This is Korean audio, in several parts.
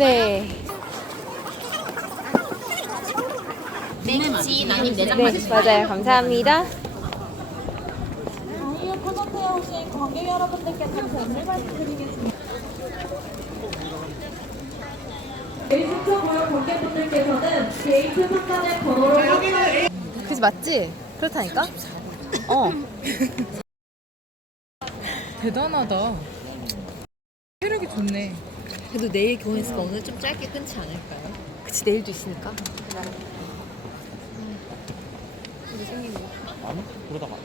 네. 맹진 아니면 내장 네, 맞으시면 맞아요. 감사합니다. 아이유 콘서트에 오신 관객 여러분들께 다시 안내 말씀드리겠습니다. 게이트 고용 관객분들께서는 게이트 상단의 번호를 그지 맞지? 그렇다니까? 어. 대단하다. 체력이 좋네. 그래도 내일 경했으니까 오늘 좀 짧게 끊지 않을까요? 그치 내일도 있으니까. 아니 그러다가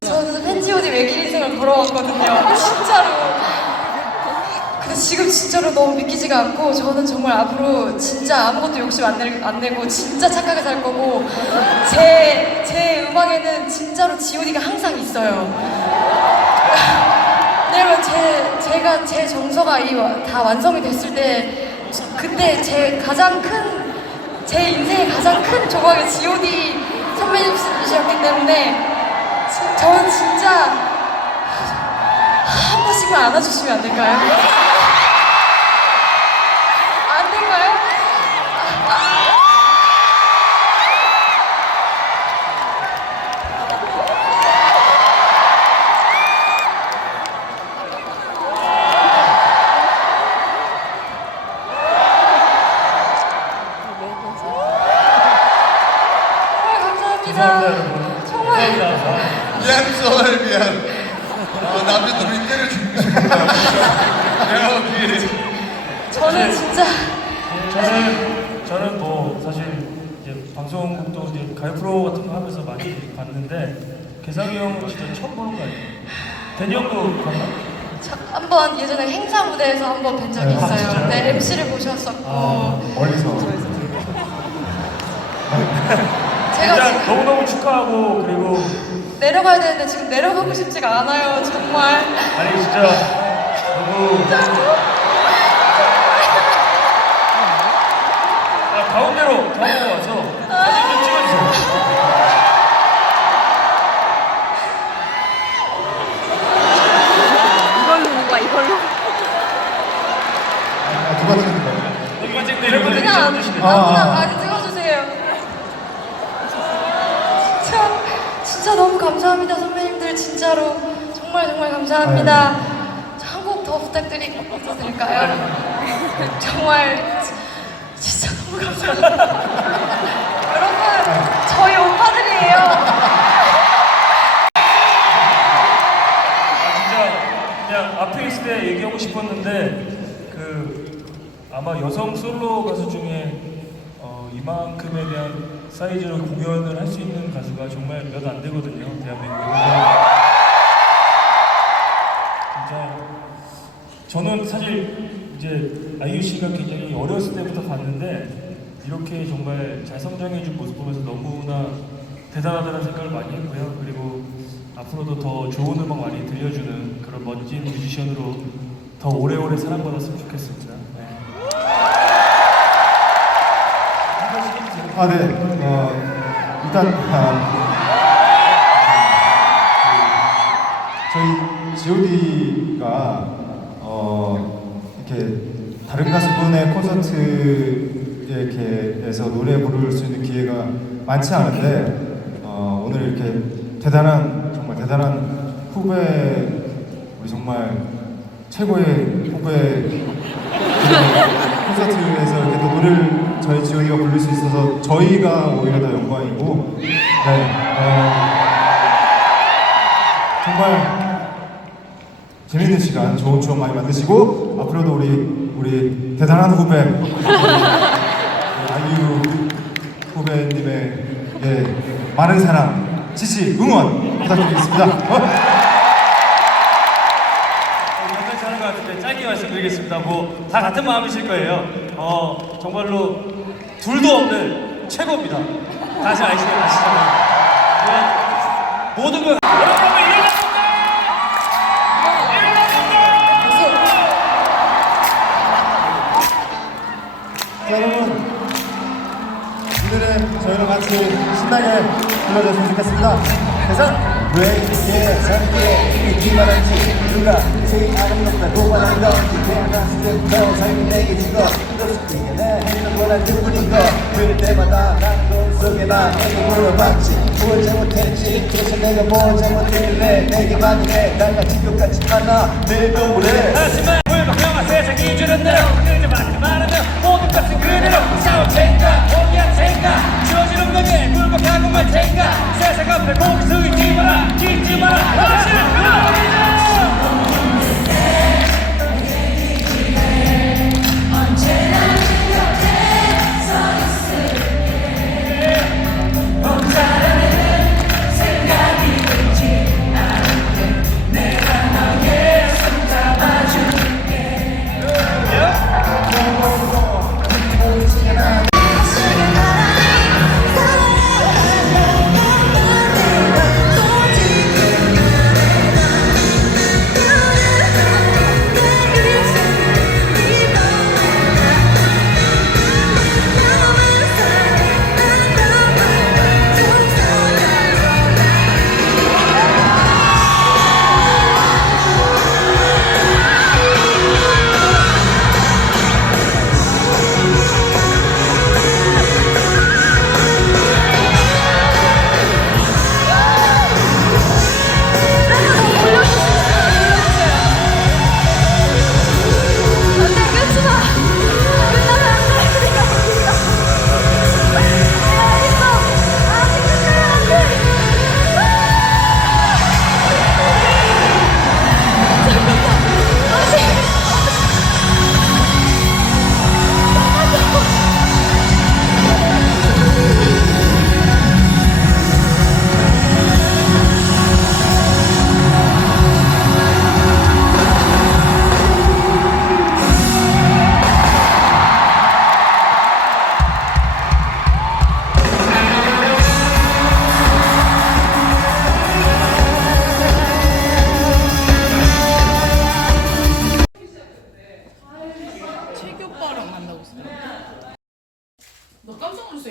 저는 팬티오디 외길 인생을 걸어왔거든요. 진짜로. 지금 진짜로 너무 믿기지가 않고 저는 정말 앞으로 진짜 아무것도 욕심 안, 내, 안 내고 진짜 착하게 살 거고 제, 제 음악에는 진짜로 지오디가 항상 있어요. 왜냐면 제, 제가 제 정서가 이 다 완성이 됐을 때 그때 제 가장 큰 제 인생의 가장 큰 조각이 G.O.D 선배님이셨기 때문에 지- 저는 진짜 한 번씩만 안아주시면 안 될까요? 안 될까요? 정말 감사합니다. 정말. 미안, 썰 미안. 아, 남편들이 때려주고 싶구나. 내가 미리. 저는 진짜 저는 저는 뭐 사실 이제 방송국도 이제 가요 프로 같은 거 하면서 많이 봤는데 개상이 형은 진짜 처음 보는 거 아니에요? 대니 형도 봤나? 저 한번 예전에 행사 무대에서 한 번 뵌 적이 아, 있어요. 진짜요? 네, MC를 보셨었고 아 멀리서. 제가 일단 지금 너무 너무 축하하고 그리고 내려가야 되는데 지금 내려가고 싶지가 않아요. 정말. 아니 진짜 너무 아, 가운데로 가운데로 와서 사진 좀 찍어주세요. 이걸로 온 거야 이걸로. 아, 누가 찍는 거야? 여기만 찍는데 이런 거 그냥 찍어주시네. 아무나 많이 찍어주세요. 진짜 진짜 너무 감사합니다 선배님들 진짜로 정말 정말 감사합니다. 저한곡더 부탁드리도 될까요? 정말 여러분 저희 오빠들이에요. 아, 진짜 그냥 앞에 있을 때 얘기하고 싶었는데 그 아마 여성 솔로 가수 중에 어, 이만큼에 대한 사이즈로 공연을 할 수 있는 가수가 정말 몇 안 되거든요 대한민국에 진짜 저는 사실 이제 아이유 씨가 굉장히 어렸을 때부터 봤는데 이렇게 정말 잘 성장해준 모습 보면서 너무나 대단하다는 생각을 많이 했고요. 그리고 앞으로도 더 좋은 음악 많이 들려주는 그런 멋진 뮤지션으로 더 오래오래 사랑받았으면 좋겠습니다. 네. 아, 네. 어, 일단 아, 그, 저희 G.O.D가 어, 이렇게 다른 가수분의 콘서트에 이렇게 해서 노래 부를 수 있는 기회가 많지 않은데 어, 오늘 이렇게 대단한 정말 대단한 후배 우리 정말 최고의 후배. 콘서트에서 이렇게 또 노래를 저희 지원이가 부를 수 있어서 저희가 오히려 더 영광이고 네, 어, 정말 재밌는 시간, 좋은 추억 많이 만드시고 앞으로도 우리 우리 대단한 후배 아이유 후배님의 예, 많은 사랑, 지지, 응원 부탁드리겠습니다. 어? 짧게 말씀드리겠습니다. 뭐 다 같은 마음이실 거예요. 어 정말로 둘도 없는 최고입니다. 다시 아시, 아시잖아요. 그냥 모든 걸 자, 여러분 저희랑 같이 신나게 불러줬으면 좋겠습니다. 그래서 왜 이렇게 삶게 있기만 한지 누가 제일 아름답다 고만한 건지 태어났을 때부터 삶이 내게 내 누구인 거. 그럴 때마다 난 거울 속에 나 내게 물어봤지. 뭘 잘못했지. 그래서 내가 뭘 잘못했길래 내게 반응해 난 같이 똑같지 않아 내도 그래. 하지만 불가평한 세상 이주는 대로 그들만 말하면 모든 것은 그대로. 싸울 텐가 포기할 텐가 지워지는 불복하고 말 텐가. 세상 앞에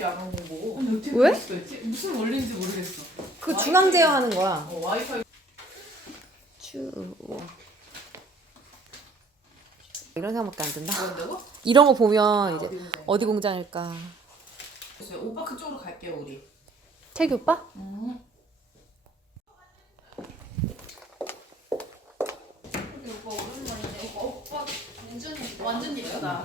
너 깜짝 놀랐어 야간 공고. 왜? 무슨 원리인지 모르겠어. 그 중앙 제어하는 거야. 어, 와이파이 추. 이런 생각밖에 안 든다. 뭔다고? 이런 거 보면 이제 어디 공장? 어디 공장일까? 글쎄요, 오빠 그쪽으로 갈게요 우리. 태기 오빠? 완전 예쁘다.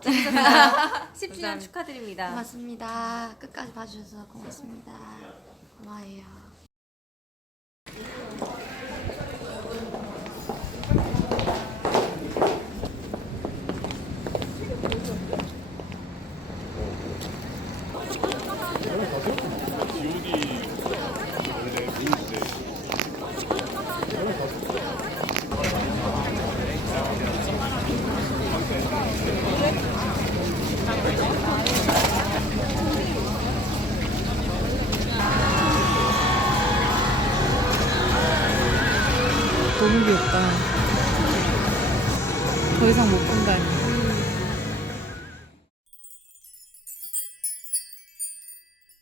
10주년 축하드립니다. 고맙습니다. 끝까지 봐주셔서 고맙습니다. 고마워요. 너무 귀엽다. 더 이상 못 본다니.